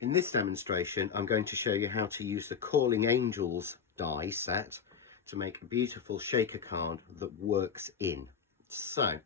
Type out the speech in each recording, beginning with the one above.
In this demonstration, I'm going to show you how to use the Calling Angels die set to make a beautiful shaker card that works in. So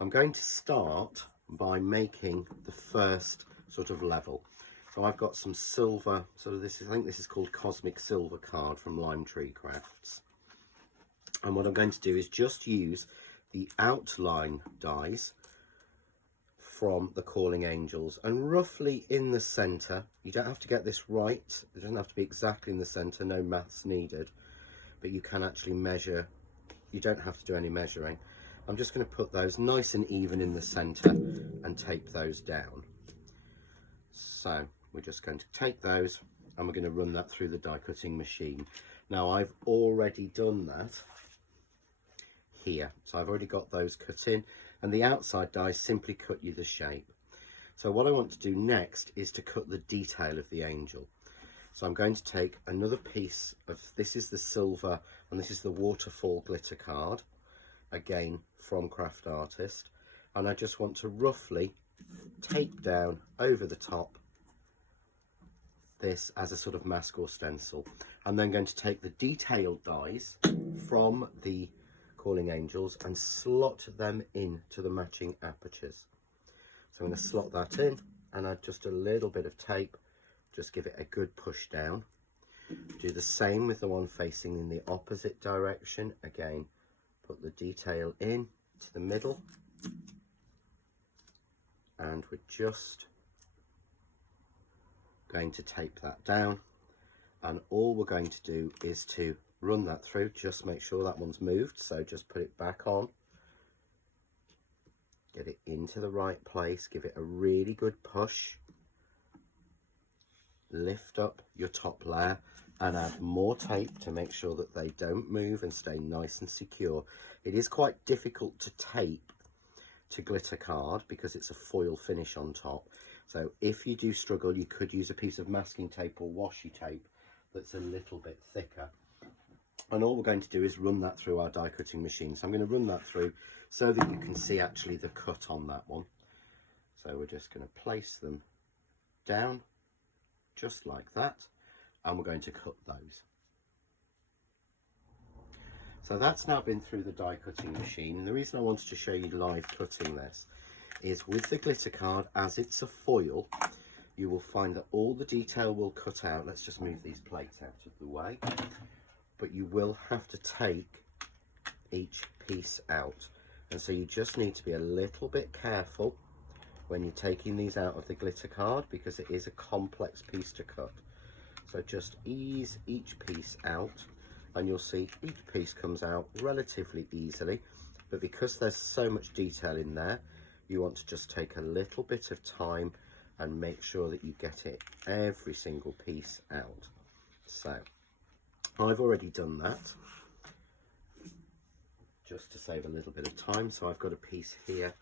I'm going to start by making the first sort of level. So I've got some silver, I think this is called Cosmic Silver card from Lime Tree Crafts. And what I'm going to do is just use the outline dies from the Calling Angels, and roughly in the center. You don't have to get this right, it doesn't have to be exactly in the center, no maths needed, but you can actually measure. You don't have to do any measuring. I'm just going to put those nice and even in the center and tape those down. So we're just going to take those and we're going to run that through the die cutting machine. Now I've already done that here, so I've already got those cut in, and the outside dies simply cut you the shape. So what I want to do next is to cut the detail of the angel. So I'm going to take another piece of, this is the silver and this is the waterfall glitter card, again from Craft Artist, and I just want to roughly tape down over the top this as a sort of mask or stencil. I'm then going to take the detailed dies from the Calling Angels and slot them into the matching apertures. So I'm going to slot that in and add just a little bit of tape, just give it a good push down. Do the same with the one facing in the opposite direction. Again, put the detail in to the middle, and we're just going to tape that down, and all we're going to do is to run that through. Just make sure that one's moved, so just put it back on, get it into the right place, give it a really good push, lift up your top layer and add more tape to make sure that they don't move and stay nice and secure. It is quite difficult to tape to glitter card because it's a foil finish on top, so if you do struggle you could use a piece of masking tape or washi tape that's a little bit thicker. And all we're going to do is run that through our die cutting machine. So I'm going to run that through so that you can see actually the cut on that one. So we're just going to place them down just like that, and we're going to cut those. So that's now been through the die cutting machine, and the reason I wanted to show you live cutting this is with the glitter card, as it's a foil, you will find that all the detail will cut out. Let's just move these plates out of the way. But you will have to take each piece out, and so you just need to be a little bit careful when you're taking these out of the glitter card because it is a complex piece to cut. So just ease each piece out and you'll see each piece comes out relatively easily, but because there's so much detail in there, you want to just take a little bit of time and make sure that you get it every single piece out. So I've already done that just to save a little bit of time. So I've got a piece here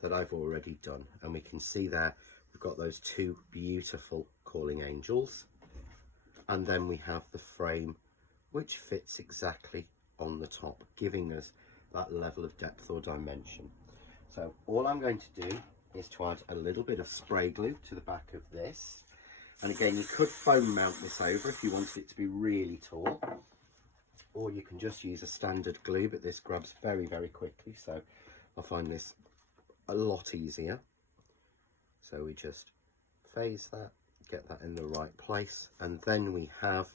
that I've already done, and we can see there we've got those two beautiful Calling Angels, and then we have the frame which fits exactly on the top, giving us that level of depth or dimension. So all I'm going to do is to add a little bit of spray glue to the back of this. And again, you could foam mount this over if you wanted it to be really tall, or you can just use a standard glue, but this grabs very, very quickly, so I find this a lot easier. So we just phase that, get that in the right place, and then we have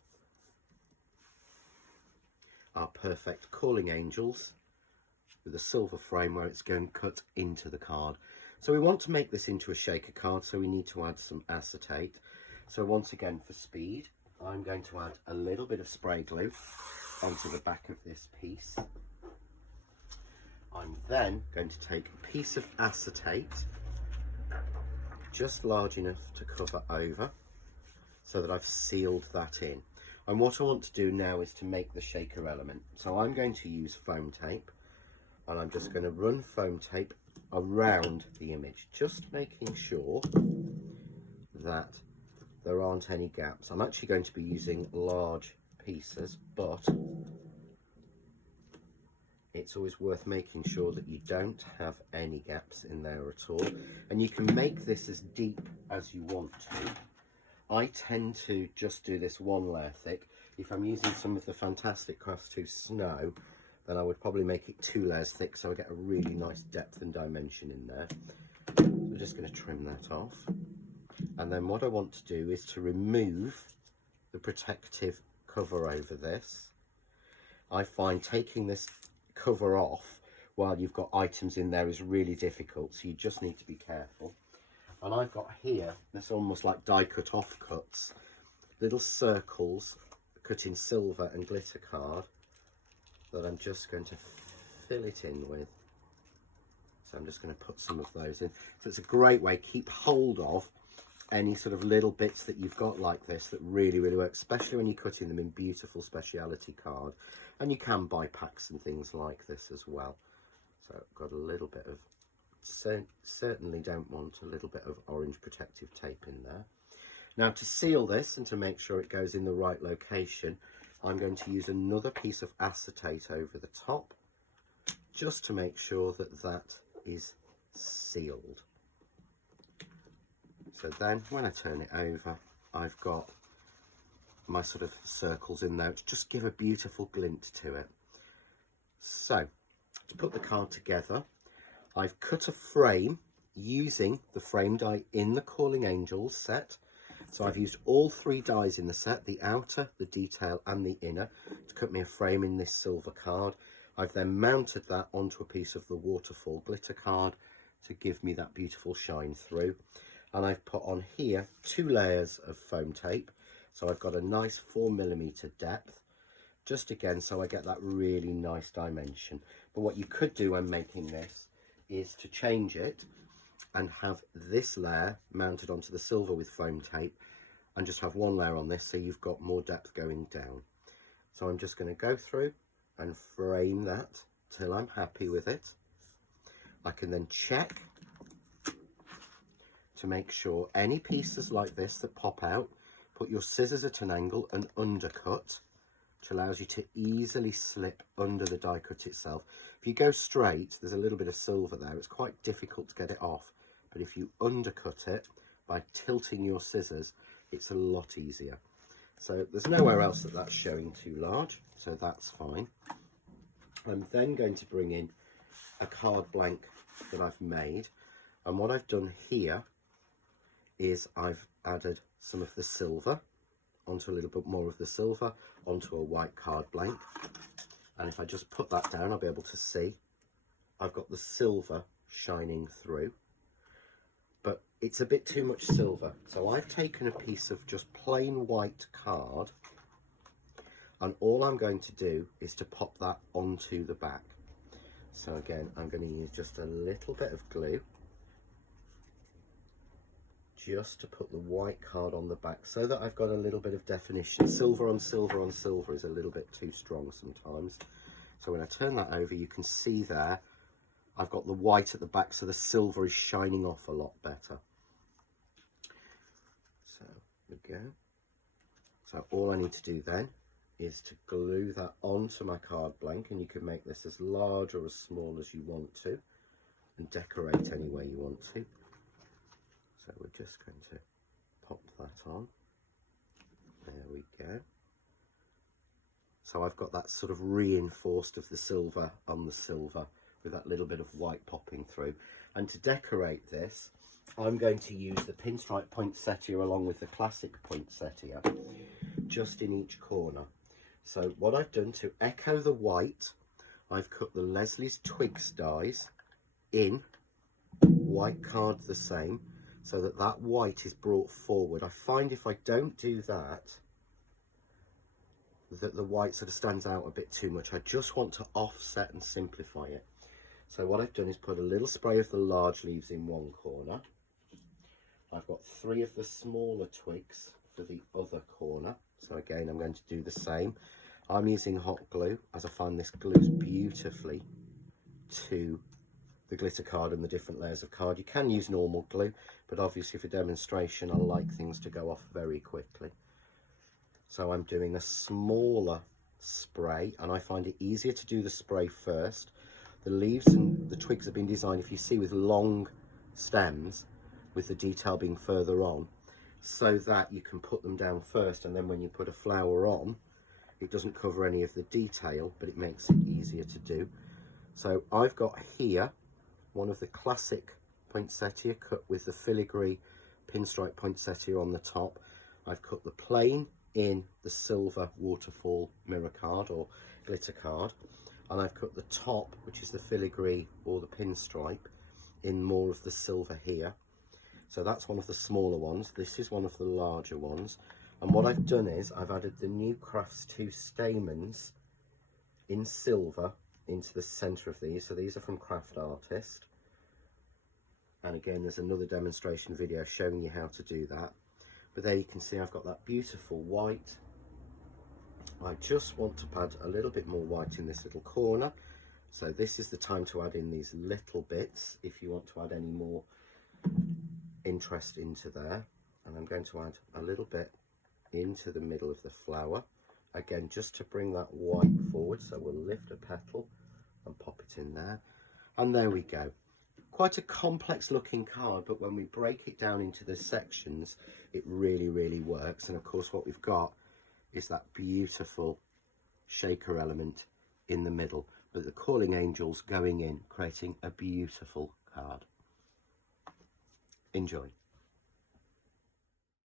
our perfect Calling Angels with a silver frame where it's going cut into the card. So we want to make this into a shaker card, so we need to add some acetate. So once again, for speed, I'm going to add a little bit of spray glue onto the back of this piece. I'm then going to take a piece of acetate, just large enough to cover over, so that I've sealed that in. And what I want to do now is to make the shaker element. So I'm going to use foam tape, and I'm just going to run foam tape around the image, just making sure that there aren't any gaps. I'm actually going to be using large pieces, but it's always worth making sure that you don't have any gaps in there at all. And you can make this as deep as you want to, I tend to just do this 1 layer thick. If I'm using some of the Fantastic Crafts 2 Snow, then I would probably make it 2 layers thick, so I get a really nice depth and dimension in there. So we're just going to trim that off. And then what I want to do is to remove the protective cover over this. I find taking this cover off while you've got items in there is really difficult, so you just need to be careful. And I've got here, that's almost like die cut offcuts, little circles cut in silver and glitter card that I'm just going to fill it in with. So I'm just going to put some of those in. So it's a great way, keep hold of any sort of little bits that you've got like this that really, really work, especially when you're cutting them in beautiful speciality card. And you can buy packs and things like this as well. So I've got a little bit of, certainly don't want a little bit of orange protective tape in there. Now to seal this and to make sure it goes in the right location, I'm going to use another piece of acetate over the top, just to make sure that that is sealed. So then when I turn it over, I've got my sort of circles in there to just give a beautiful glint to it. So to put the card together, I've cut a frame using the frame die in the Calling Angels set. So I've used all 3 dies in the set, the outer, the detail and the inner, to cut me a frame in this silver card. I've then mounted that onto a piece of the waterfall glitter card to give me that beautiful shine through. And I've put on here 2 layers of foam tape. So I've got a nice 4mm depth, just again so I get that really nice dimension. But what you could do when making this is to change it and have this layer mounted onto the silver with foam tape and just have 1 layer on this, so you've got more depth going down. So I'm just going to go through and frame that till I'm happy with it. I can then check to make sure any pieces like this that pop out, put your scissors at an angle and undercut, which allows you to easily slip under the die cut itself. If you go straight, there's a little bit of silver there, it's quite difficult to get it off. But if you undercut it by tilting your scissors, it's a lot easier. So there's nowhere else that that's showing too large, so that's fine. I'm then going to bring in a card blank that I've made, and what I've done here is I've added some of the silver onto a little bit more of the silver onto a white card blank, and if I just put that down, I'll be able to see I've got the silver shining through. But it's a bit too much silver, so I've taken a piece of just plain white card, and all I'm going to do is to pop that onto the back. So again, I'm going to use just a little bit of glue just to put the white card on the back so that I've got a little bit of definition. Silver on silver on silver is a little bit too strong sometimes. So when I turn that over, you can see there I've got the white at the back, so the silver is shining off a lot better. So there we go. So all I need to do then is to glue that onto my card blank, and you can make this as large or as small as you want to and decorate any way you want to. So we're just going to pop that on. There we go. So I've got that sort of reinforced of the silver on the silver with that little bit of white popping through. And to decorate this, I'm going to use the pinstripe poinsettia along with the classic poinsettia just in each corner. So what I've done to echo the white, I've cut the Leslie's Twigs dies in white card the same, so that that white is brought forward. I find if I don't do that, that the white sort of stands out a bit too much. I just want to offset and simplify it. So what I've done is put a little spray of the large leaves in one corner. I've got 3 of the smaller twigs for the other corner. So again, I'm going to do the same. I'm using hot glue, as I find this glues beautifully to the glitter card and the different layers of card. You can use normal glue, but obviously for demonstration, I like things to go off very quickly. So I'm doing a smaller spray, and I find it easier to do the spray first. The leaves and the twigs have been designed, if you see, with long stems, with the detail being further on. so that you can put them down first, and then when you put a flower on, it doesn't cover any of the detail, but it makes it easier to do. So I've got here one of the classic poinsettia cut with the filigree pinstripe poinsettia on the top. I've cut the plain in the silver waterfall mirror card or glitter card, and I've cut the top, which is the filigree or the pinstripe, in more of the silver here. So that's one of the smaller ones. This is one of the larger ones. And what I've done is I've added the New Crafts 2 stamens in silver into the center of these. So these are from Craft Artist. And again, there's another demonstration video showing you how to do that. But there you can see I've got that beautiful white. I just want to add a little bit more white in this little corner. So this is the time to add in these little bits if you want to add any more interest into there. And I'm going to add a little bit into the middle of the flower, again just to bring that white forward. So we'll lift a petal and pop it in there, and there we go. Quite a complex looking card, but when we break it down into the sections, it really works. And of course what we've got is that beautiful shaker element in the middle with the calling angels going in, creating a beautiful card. Enjoy.